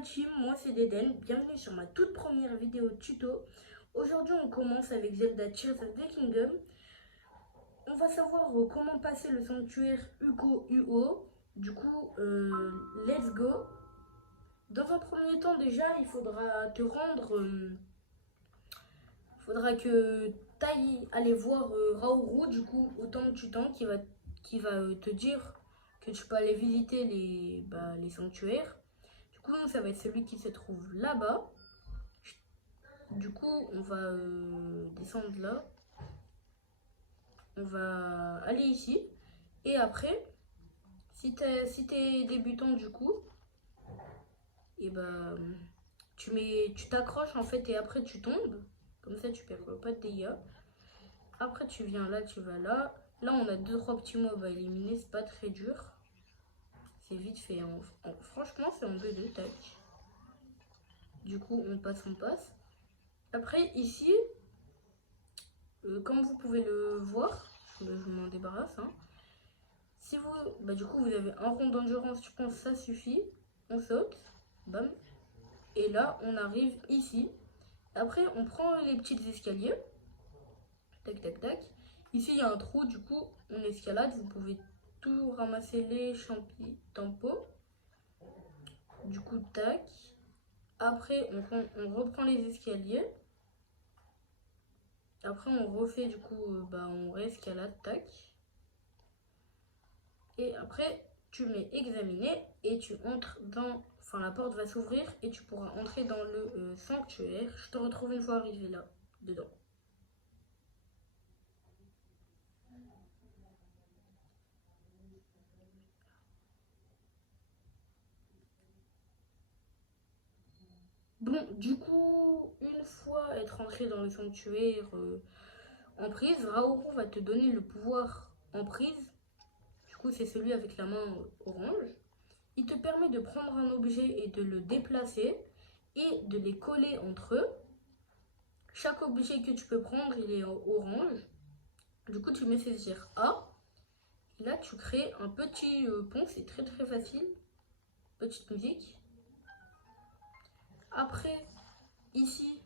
la team, moi c'est Deden, bienvenue sur ma toute première vidéo tuto. Aujourd'hui on commence avec Zelda Tears of the Kingdom. On va savoir comment passer le sanctuaire Uko Uo. Du coup, let's go. Dans un premier temps déjà, il faudra te rendre... faudra que tu ailles aller voir Raoru, du coup, au temple Tutan, qui va te dire que tu peux aller visiter les sanctuaires. Du coup, ça va être celui qui se trouve là-bas. Du coup, on va descendre là. On va aller ici. Et après, si t'es débutant du coup, et tu t'accroches en fait et après tu tombes. Comme ça, tu perds pas de dégâts. Après, tu viens là, tu vas là. Là, on a 2-3 petits mobs à éliminer. C'est pas très dur. C'est vite fait. Franchement, c'est en 2-2, tac. Du coup, on passe. Après, ici, comme vous pouvez le voir, je m'en débarrasse. Hein. Si vous, du coup, vous avez un rond d'endurance, je pense que ça suffit. On saute, bam. Et là, on arrive ici. Après, on prend les petits escaliers. Tac, tac, tac. Ici, il y a un trou, du coup, on escalade. Vous pouvez toujours ramasser les champis tempo. Du coup, tac. Après, on reprend les escaliers. Après, on refait, du coup, on réescalade, tac. Et après, tu mets examiner et tu entres dans... Enfin, la porte va s'ouvrir et tu pourras entrer dans le sanctuaire. Je te retrouve une fois arrivé là, dedans. Bon, du coup, une fois être entré dans le sanctuaire en prise, Raoru va te donner le pouvoir en prise. Du coup, c'est celui avec la main orange. Il te permet de prendre un objet et de le déplacer et de les coller entre eux. Chaque objet que tu peux prendre, il est en orange. Du coup, tu mets saisir A. Et là, tu crées un petit pont. C'est très très facile. Petite musique. Après, ici,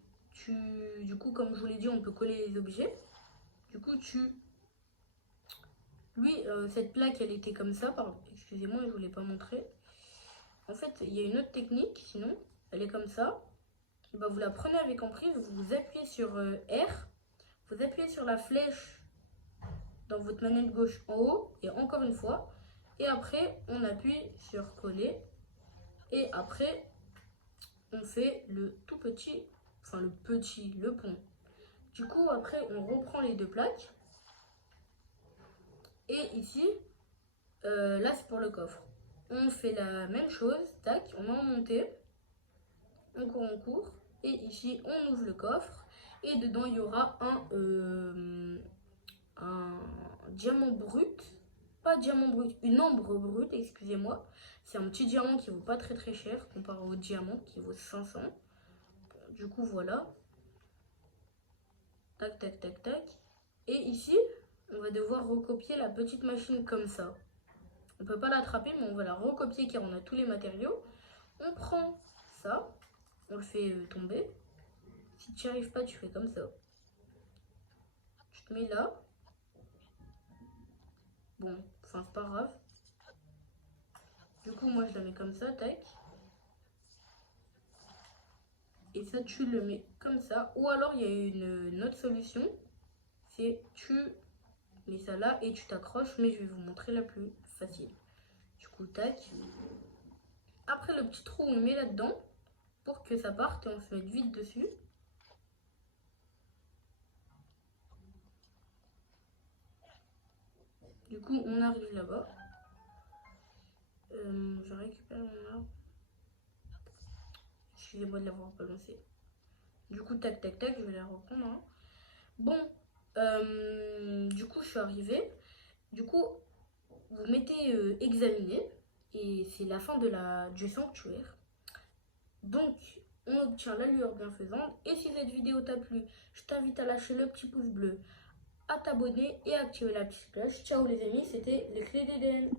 du coup, comme je vous l'ai dit, on peut coller les objets. Du coup, lui, cette plaque, elle était comme ça. Pardon, excusez-moi, je ne vous l'ai pas montré. En fait, il y a une autre technique, sinon, elle est comme ça. Et vous la prenez avec emprise, vous appuyez sur R, vous appuyez sur la flèche dans votre manette gauche en haut, et encore une fois. Et après, on appuie sur coller. Et après, on fait le tout petit, enfin le pont. Du coup, après, on reprend les deux plaques. Et ici, là, c'est pour le coffre. On fait la même chose, tac, on met en montée. On court. Et ici, on ouvre le coffre. Et dedans, il y aura un diamant brut. Pas diamant brut, une ambre brute, excusez-moi. C'est un petit diamant qui vaut pas très très cher comparé au diamant qui vaut 500. Du coup, voilà. Tac, tac, tac, tac. Et ici, on va devoir recopier la petite machine comme ça. On peut pas l'attraper, mais on va la recopier car on a tous les matériaux. On prend ça, on le fait tomber. Si tu n'y arrives pas, tu fais comme ça. Tu te mets là. Bon, enfin, c'est pas grave. Du coup, moi, je la mets comme ça, tac. Et ça, tu le mets comme ça. Ou alors, il y a une autre solution. C'est tu mets ça là et tu t'accroches. Mais je vais vous montrer la plus facile. Du coup, tac. Après, le petit trou, on le met là-dedans pour que ça parte et on se mette vite dessus. Du coup, on arrive là-bas. Je récupère mon arbre. Excusez-moi de l'avoir balancé. Du coup, tac, tac, tac, je vais la reprendre. Hein. Bon, du coup, je suis arrivée. Du coup, vous mettez examiner. Et c'est la fin du sanctuaire. Donc, on obtient la lueur bienfaisante. Et si cette vidéo t'a plu, je t'invite à lâcher le petit pouce bleu, à t'abonner et à activer la petite cloche. Ciao les amis, c'était les clés d'Eden.